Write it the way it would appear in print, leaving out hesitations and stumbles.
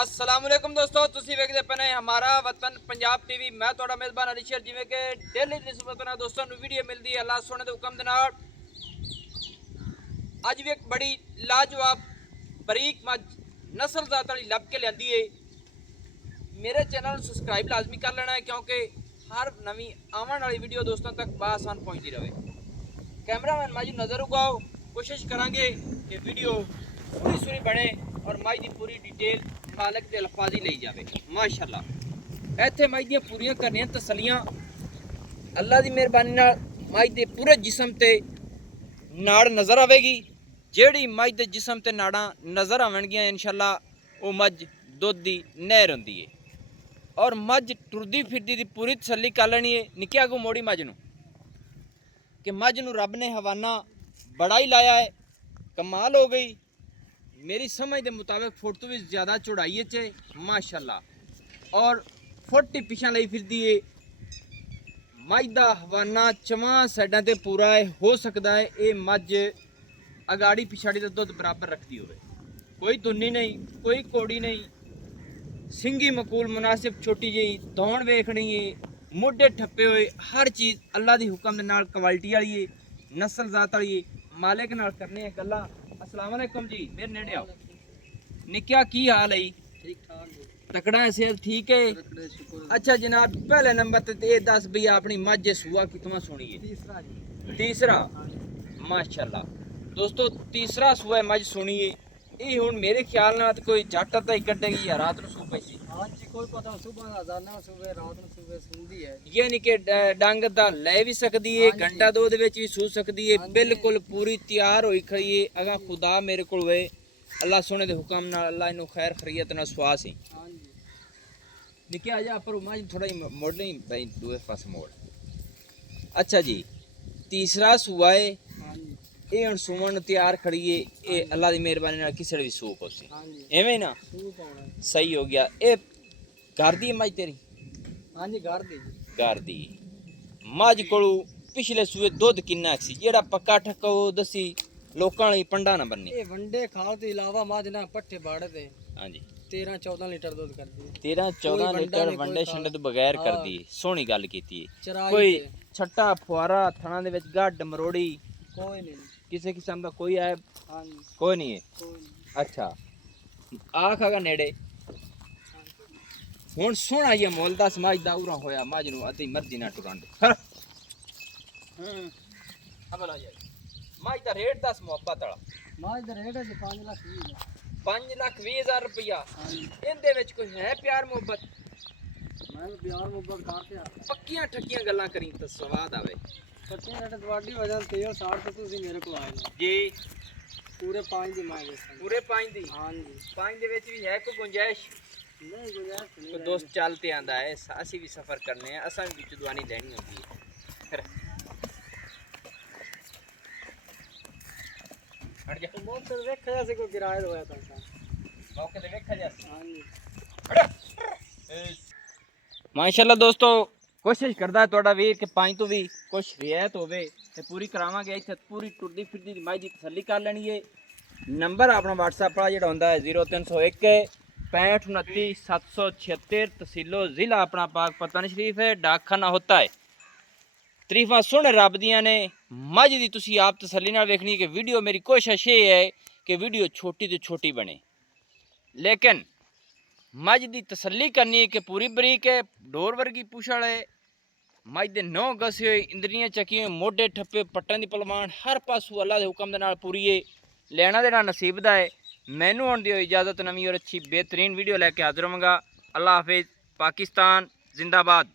अस्सलाम वालेकुम दोस्तों, ਤੁਸੀਂ ਵੇਖਦੇ ਪਏ ਨੇ ਹਮਾਰਾ ਵਤਨ ਪੰਜਾਬ ਟੀਵੀ। ਮੈਂ ਤੁਹਾਡਾ ਮੇਜ਼ਬਾਨ ਅਲੀਸ਼ਰ। ਜਿਵੇਂ ਕਿ ਡੇਲੀ ਨਿਸਬਤ ਨਾਲ ਦੋਸਤਾਂ ਨੂੰ ਵੀਡੀਓ ਮਿਲਦੀ ਹੈ ਅੱਲਾਹ ਸੋਹਣੇ ਦੇ ਹੁਕਮ ਦੇ ਨਾਲ। ਅੱਜ ਵੀ ਇੱਕ ਬੜੀ ਲਾਜਵਾਬ ਬਰੀਕ ਮੱਝ ਨਸਲ ਜ਼ਾਤ ਵਾਲੀ ਲੱਭ ਕੇ ਲਿਆਂਦੀ ਹੈ। ਮੇਰੇ ਚੈਨਲ ਨੂੰ ਸਬਸਕ੍ਰਾਈਬ ਲਾਜ਼ਮੀ ਕਰ ਲੈਣਾ ਹੈ ਕਿਉਂਕਿ ਹਰ ਨਵੀਂ ਆਉਣ ਵਾਲੀ ਵੀਡੀਓ ਦੋਸਤਾਂ ਤੱਕ ਬਾਸਾਨ ਪਹੁੰਚਦੀ ਰਹੇ। कैमरामैन मज नज़र उगाओ, कोशिश करांगे कि वीडियो पूरी सुनी बने और मज की पूरी डिटेल मालिक के अल्फाज ली जाए। माशाअल्लाह इत्थे मज दी पूरियां करनियां तसलियां अल्लाह की मेहरबानी नाल मज के पूरे जिसम ते नाड़ नज़र आएगी। जेड़ी मज के जिसम ते नाड़ा नज़र आवेंगियां इंशाअल्लाह वो मज दुध की नहर होंदी है और मज टुरदी फिरदी दी पूरी तसली कर लेनी है। निक्के अगू मोड़ी मज नूं कि मझ नूं रब ने हवाना बड़ा ही लाया है, कमाल हो गई। मेरी समझ के मुताबिक फुट तो भी ज़्यादा चौड़ाई च माशाअल्लाह और फुट ही पिछा ली फिरदी है। मझ का हवाना चवां साइडां ते पूरा है, हो सकता है ये मझ अगाड़ी पिछाड़ी का दुध बराबर रखती हो। कोई धुन्नी नहीं, कोई कोड़ी नहीं, सिंगी मकूल मुनासिब छोटी जी दौड़ वेखनी है, मोढे ठप्पे हुए, हर चीज़ अल्लाह की हुक्म के नाल क्वालिटी वाली है, नस्ल जात वाली है। मालिक नाल करने गल्लां। अस्सलाम वालेकुम जी, मेरे नेड़े आओ। निक्या की हाल है? ठीक ठाक जी, तकड़ा है, सेहत ठीक है? अच्छा जनाब, पहले नंबर ते ये दस भी अपनी मझ सूआ कितना सुनी है? तीसरा जी। तीसरा माशाअल्लाह दोस्तों, तीसरा सूआ मझ सुनी है। ये हुण मेरे ख्याल नाल कोई जट तां ही कड्डेगी या रात नूं सू पैसी। हाँ जी, कोई पता सुबह का जाना सुबह रात में सुबह सुनती है। यानी कि डंग दा ले भी सकदी है, घंटा दो दे विच भी सू सकदी है, बिल्कुल पूरी तैयार होई खड़ी है। अगर खुदा मेरे कोल वे अल्लाह सोने दे हुक्म नाल अल्लाह इनू खैर खैरियत नाल सुआ सी। हाँ जी, निके आ जा पर मां थोड़ा ही मोड़ नहीं भाई, दूए पास मोड़। अच्छा जी, तीसरा सुआ है। हाँ जी, ये हुण सुमन तैयार खड़ी है। ये अल्लाह दी मेहरबानी नाल किसे भी सूक होसी। हाँ जी, एवें ना सूप आना है। सही हो गया। ये घर दी मझ तेरी? हाँ जी, घर दी जी। घर दी मझ कोलू पिछले सूए दुध किन्ना सी जेड़ा पक्का ठक्का वो दसी लोकां वाली पंडा ना बन्नी। ये वंडे खाल तो इलावा मझ ना पट्ठे बाड़े थे। हाँ जी, 13-14 लीटर दूध करती है। 13-14 कोई लीटर नहीं, वंडे कोई शंडे तो बगैर हाँ। कर दी। सोहनी गल कीती है। चराई कोई थे, छट्टा फुआरा थाना दे विच गड्ड मरोड़ी कोई नहीं। किसी किस्म का कोई ऐब हाँ जी, कोई नहीं है। कोई नहीं। अच्छा आख अगा नेड़े हुण सोहना ये मोल दस मझ दा उरा होया मझ नूं अद्धी मर्जी ना टुकांदे। अमल आ जाए मझ दा रेट दस मुहब्बत वाला। मझ दा रेट है जी 5 लाख 20 हज़ार। 5,20,000 रुपया। हाँ जी, इहदे विच कोई है प्यार मुहब्बत? मैं तो प्यार मुहब्बत करते हैं। पक्कियां ठक्कियां गल्लां करी तो स्वाद आवे सच्ची रेट तुम्हारी वजह से 60 तो तुसी मेरे को आए ना। जी। पूरे 5 दी मैं देता। पूरे 5 दी? हाँ जी, 5 दे विच भी है कोई गुंजाइश? नहीं गुजारिश नहीं कोई है। दोस्त चलते आंदा है, असी भी सफर करने हैं, असां भी विच दुआनी लेनी होती है। हट जा, तो बहुत सारे देखा जैसे कोई किराए होया था इंसान। मौके ते देखा जा। हाँ जी, माशाअल्लाह दोस्तों, कोशिश करदा थोड़ा वीर कि 5 तो भी कुछ रियायत होवे ते पूरी करावांगे। इत्थे पूरी टुरदी फिरदी मझ दी तसल्ली कर लेनी है। नंबर अपना व्हाट्सएप वाला जेड़ा हुंदा है 0301 65 29 776। तहसीलो ज़िला अपना पाक पतन शरीफ है, डाकखाना होता है। तरीफा सुन रब दियां ने। मझ दी तुसी आप तसल्ली नाल वेखनी कि वीडियो मेरी कोशिश ये है कि वीडियो छोटी तो छोटी बने, लेकिन मझ दी तसल्ली करनी है कि पूरी बरीक है, डोर वर्गी पुछड़ है, मझ दे 9 गसे हुए, इंद्रियां चकी हुई, मोढे ठप्पे पट्टन दी पलवान, हर पासू अल्लाह दे हुक्म दे नाल पूरी है। लेना देना नसीब दा है। मैनू होण दिओ इजाज़त, नवीं और अच्छी बेहतरीन वीडियो लैके हाजिर होवांगा। अल्लाह हाफिज़। पाकिस्तान जिंदाबाद।